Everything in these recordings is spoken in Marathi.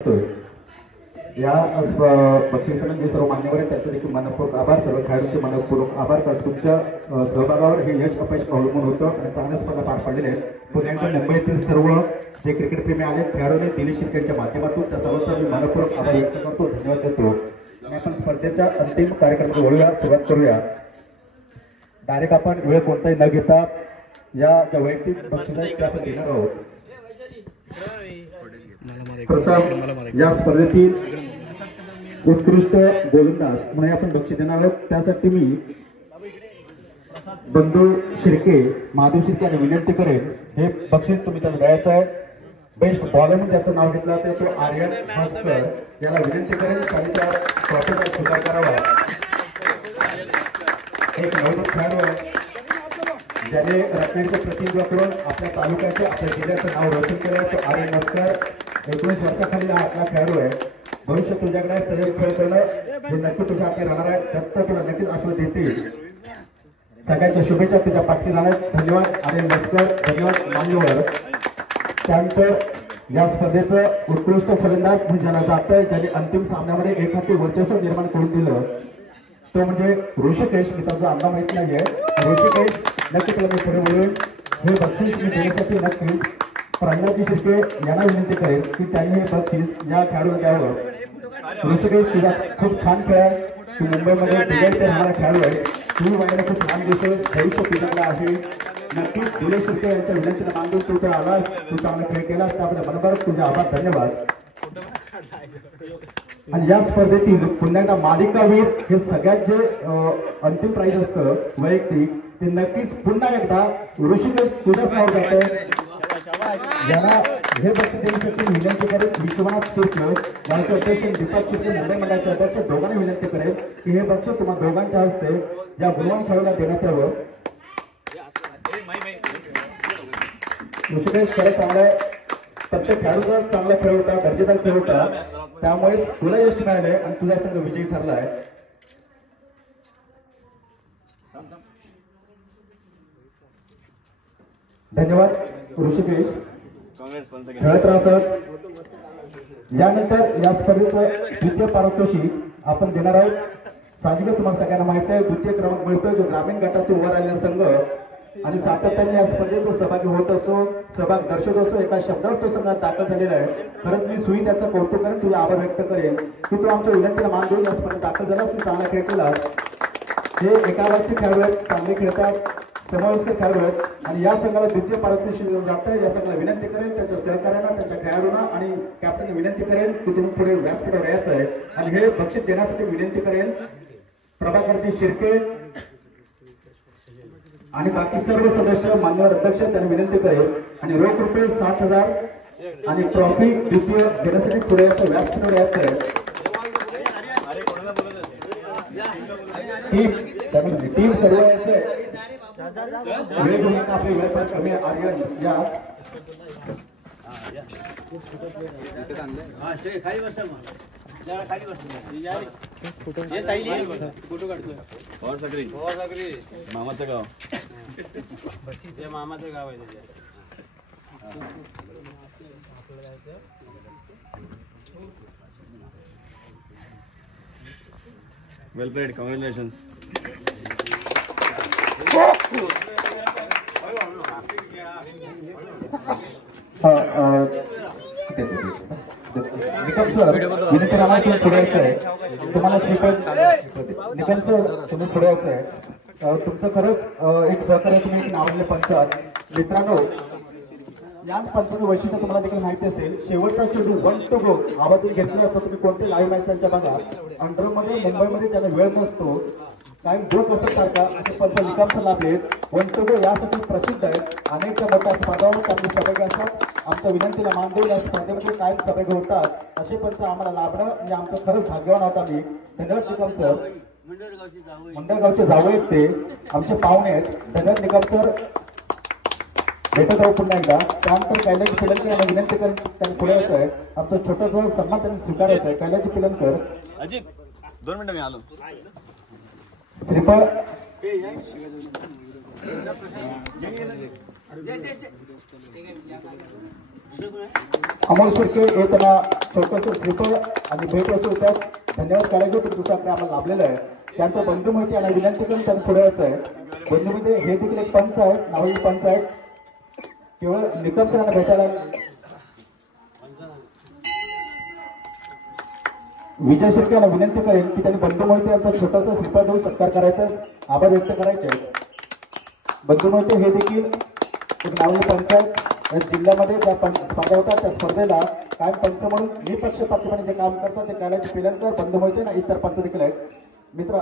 या बक्षिसांचे सर्व मान्यवर आहेत त्यांचे देखील मनपूर्वक आभार, सर्व खेळाडूंचे मनपूर्वक आभार. कारण तुमच्या सहभागावर हे यश अपयश अवलंबून होतं आणि चांगल्या स्पर्धा पार पडलेल्या आहेत. पुन्हा एकदा मुंबईतील सर्व जे क्रिकेट प्रेमी आले खेळाडूंनी दिलीप शिर्केच्या माध्यमातून त्या सर्वांचा मी मनपूर्वक आभार व्यक्त करतो, धन्यवाद देतो. आणि आपण स्पर्धेच्या अंतिम कार्यक्रमाला वळूया, सुरुवात करूया. डायरेक्ट आपण वेळ कोणताही न घेता या ज्या वैयक्तिक बक्षिसांची आपण घेणार आहोत. प्रथम या स्पर्धेतील उत्कृष्ट गोलंदाज म्हणून आपण बक्षीस देणार आहोत. त्यासाठी मी बंधू शिर्के, महादेव शिर्के यांनी विनंती करेन हे बक्षीस तुम्ही त्याला द्यायचं आहे. बेस्ट बॉलर म्हणून ज्याचं नाव घेतलं ते तो आर्यन भास्कर याला विनंती करेन आणि त्या ट्रॉफीचा स्वीकार करावा. एक नवोदित खेळाडू आहे ज्याने रत्नागिरीच्या प्रतिनिधित्व करून आपल्या तालुक्याचे आपल्या जिल्ह्याचं नाव रोशन केलं. तो आर्यन भास्कर 19 वर्षाखालील हा आपला खेळाडू आहे. भविष्यात तुझ्याकडे सदैव खेळ करणं हे नक्की तुझ्या हाती राहणार आहे. दत्त तुला नक्कीच आशीर्वाद देतील. सगळ्यांच्या शुभेच्छा तुझ्या पाठी राहणार. धन्यवाद आर्यन भास्कर, धन्यवाद मान्यवर. त्यानंतर या स्पर्धेचं उत्कृष्ट फलंदाज म्हणजे ज्याला जात आहे, ज्याने अंतिम सामन्यामध्ये एक हाती वर्चस्व निर्माण करून दिलं तो म्हणजे ऋषिकेश. मी त्याचा अंदाज माहित नाहीये. ऋषिकेश नक्की तुला मी पुढे बोलून हे बक्षीस मी देण्यासाठी नक्कीच प्रल्हादजी शिर्के यांना विनंती करेन की त्यांनी हे बक्षीस या खेळाडूला द्यावं. ऋषिकेश तुझा खूप छान खेळ आहे. तू मुंबईमध्ये दिल्लीत राहणारा खेळाडू आहे. तू व्हायला खूप छान दिसतोय. भविष्य तुझ्याकडे आहे. नक्कीच दिलीप शिर्के यांच्या विनंतीला मानून तू तर आलास, तू चांगला खेळ केलास, त्याबद्दल मनभरपूर तुझे आभार, धन्यवाद. आणि या स्पर्धेतील पुन्हा एकदा मालिकावीर हे सगळ्यात जे अंतिम प्राइज असतं वैयक्तिक ते नक्कीच पुन्हा एकदा ऋषिकेश तुझ्याच नाव जात आहे. ज्याला हे बक्षीस देण्यासाठी विनंती करेन विश्वनाथ शिर्के यांचे अध्यक्ष दीपक शिर्के मुंबई मंडळाचे अध्यक्ष दोघांनी विनंती करेन की हे बक्षीस तुम्हा दोघांच्या हस्ते या गुणवान खेळाडूला देण्यात यावं. ऋषिकेश खरं चांगला आहे. प्रत्येक खेळाडूचा चांगला खेळ होता, दर्जेदार खेळ होता, त्यामुळे तुला यश मिळालंय आणि तुझा संघ विजयी ठरलाय. धन्यवाद ऋषिकेश, खेळत राहत. यानंतर या स्पर्धेचं द्वितीय पारितोषिक आपण देणार आहोत. साहजिकच तुम्हाला सगळ्यांना माहिती आहे द्वितीय क्रमांक मिळतोय जो ग्रामीण गटातून वर आलेला संघ आणि सातत्याने या स्पर्धेचा सहभागी होत असो, सहभाग दर्शवत असो, एका शब्दावर तो संघात दाखल झालेला आहे. खरंच मी सुई त्याचं कौतुक करेन, तुझे आभार व्यक्त करेन की तू आमच्या विनंतीला मान देऊन या स्पर्धेत दाखल झालास. तू चांगला खेळ केलास. हे एकावरचे खेळाडू आहेत, चांगले खेळतात, समावेशकर खेळाडू आहेत आणि या संघाला द्वितीय पारितोषिक जात आहे. या संघाला विनंती करेन त्यांच्या सहकार्यांना, त्यांच्या खेळाडूंना आणि कॅप्टनला विनंती करेन की तुम्ही पुढे व्यासपीठावर यायचं आहे आणि हे बक्षीस देण्यासाठी विनंती करेन प्रभाकरजी शिर्के आणि बाकी सर्व सदस्य मान्यवर अध्यक्ष त्यांनी विनंती करेल आणि रोख रुपये 60,000 आणि ट्रॉफी द्वितीय घेण्यासाठी पुढे व्यासपीठावर यायचं आहे. टीम सर्व यायचं आहे. वेळ घेऊन आपली वेळ फार कमी आहे. आर्यन या मामाचं गाव मामाचं गाव आहे. वेल प्लेड, कॉंग्रॅच्युलेशन्स. निकम सर विनंती राहणार तुम्ही पुढे यायचं आहे. तुम्हाला निकम सर तुम्ही पुढे यायचं आहे. तुमचं खरंच एक सहकार्य तुम्ही नावलेले पंचायत मित्रांनो. या पंचाचं वैशिष्ट्य तुम्हाला देखील माहिती असेल. शेवटचा चेंडू 1 to go आवाज घेतला जातो. तुम्ही कोणते लाईव्ह मॅच त्यांच्या बघा. अंडरमध्ये मुंबईमध्ये ज्याला वेळ नसतो कायम जोक असत सारखा असे पंच निकमचा लाभ आहेत. 1 to go यासाठी प्रसिद्ध आहेत. अनेक मोठ्या स्पर्धावर त्यांनी सहभागी असतात. आमच्या विनंतीला मान देऊन या स्पर्धेमध्ये कायम सहभागी होतात असे पंच आम्हाला लाभणं म्हणजे आमचं खरंच भाग्यवान आहोत आम्ही. धन्यवाद निकम सर. मंडळगावचे जावळे आहेत ते आमचे पाहुणे आहेत. धन्यवाद निकम सर. भेटत राहू पुन्हा एकदा. त्यानंतर कैलाजी पिलनकर यांना विनंती करून त्यांनी पुढे यायचं आहे. आमचं छोटंसं सन्मान त्यांनी स्वीकारायचं आहे. कैलाजी पिलनकर. अजित 2 मिनिटं मी आलो. श्रीफळ अमोल शिर्के हे त्यांना छोटंसं श्रीफळ आणि भेट वस्तू होत्यात. धन्यवाद करायचं तुमचं सहकार्य आम्हाला लाभलेलं आहे. त्यानंतर बंधू मोहिते यांना विनंती करून त्यांना पुढे यायचं आहे. बंधू मोहिते हे देखील एक पंच आहेत, नावही पंच आहेत. केवळ निकम सरांना भेटायला विजय शिर्के यांना विनंती करेन की त्यांनी बंधू मोहिते यांचा छोटासा श्रीफळ देऊन सत्कार करायचा आहे, आभार व्यक्त करायचे. बंधू मोहिते हे देखील एक नावही पंच आहेत. या जिल्ह्यामध्ये ज्या स्पर्धा होतात त्या स्पर्धेला कायम पंच म्हणून निपक्षपातीपणे जे काम करतात ते कैलास पिलनकर, बंधू मोहिते आणि इतर पंच देखील आहेत. मित्र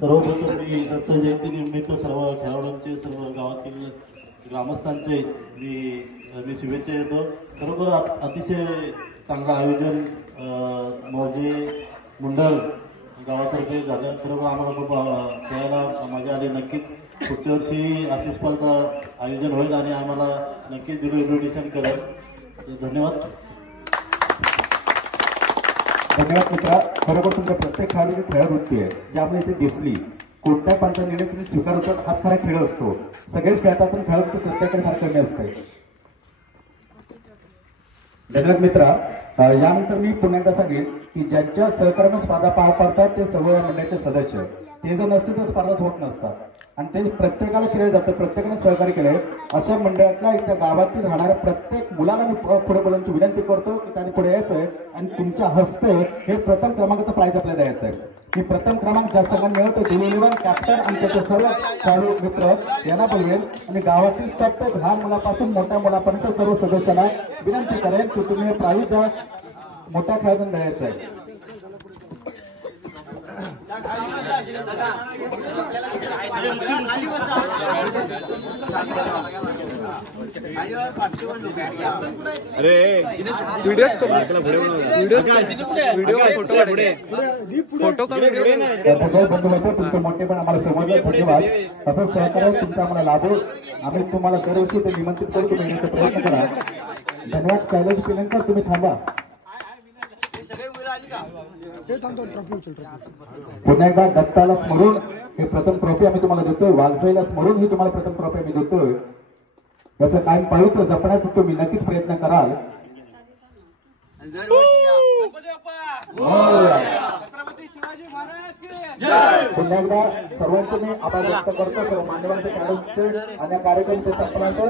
सर्वप्रथम मी दत्त जयंती निमित्त सर्व खेळाडूंचे, सर्व गावातील ग्रामस्थांचे मी शुभेच्छा देतो. खरोखर अतिशय चांगलं आयोजन मौजे मंडळ गावातर्फे झालं. खरोखर आम्हाला खूप खेळायला मजा आली. नक्कीच पुढच्या वर्षी अशी स्पर्धा आयोजन होईल आणि आम्हाला नक्कीच दिलं इन्व्हिटेशन करेल. धन्यवाद. धन्यवाद मित्रा. खरोखर तुमच्या प्रत्येक खेळाडूची खेळवृत्ती आहे जी आपल्या इथे दिसली. कोणत्या पंचा निर्णय तुम्ही स्वीकारतात हाच खरा खेळ असतो. सगळेच खेळतात पण खेळवृत्ती प्रत्येकाकडे फार कमी असते. धन्यवाद मित्रा. यानंतर मी पुन्हा एकदा सांगेन की ज्यांच्या सहकार्याने स्पर्धा पार पाडतात ते सर्व मंडळाचे सदस्य, ते जर नसतील तर स्पर्धाच होत नसतात आणि ते प्रत्येकाला श्रेय जातं. प्रत्येकाने सहकार्य केलंय. अशा मंडळातल्या इथल्या गावातील राहणाऱ्या प्रत्येक मुलाला मी पुढे बोलण्याची विनंती करतो की त्यांनी पुढे यायचंय आणि तुमच्या हस्ते हे प्रथम क्रमांकाचं प्राइज आपल्याला द्यायचं आहे. मी प्रथम क्रमांक ज्या संघाने मिळवतो दिल्ली कॅप्टन आणि त्याचे सर्व खेळाडू मित्र यांना बोलवेल आणि गावातील प्रत्येक लहान मुलापासून मोठ्या मुलापर्यंत सर्व सदस्यांना विनंती करेन की तुम्ही हे प्राइज मोठ्या खेळाडूंना द्यायचं आहे. अरे व्हिडिओच करू, फोटो तुमचं मोठे पण आम्हाला समजलं. धन्यवाद. असं सहकार्य तुमचं आम्हाला लाभो. आम्ही तुम्हाला दरवर्षी ते निमंत्रित करू, तुम्ही येण्याचा प्रयत्न करा. धन्यवाद. कैलास पिलनकर तुम्ही थांबा. पुन्हा एकदा दत्ताला स्मरून हे प्रथम ट्रॉफी आम्ही तुम्हाला देतोय. वालसाईला स्मरून ही तुम्हाला प्रथम ट्रॉफी आम्ही देतोय. याचं कायम पवित्र जपण्याचा तुम्ही नक्कीच प्रयत्न कराल. पुन्हा एकदा सर्वांचे मी आभार व्यक्त करतो. सर्व मान्यवरांचे खेळाडूंचे आणि कार्यक्रम ते संपण्याचं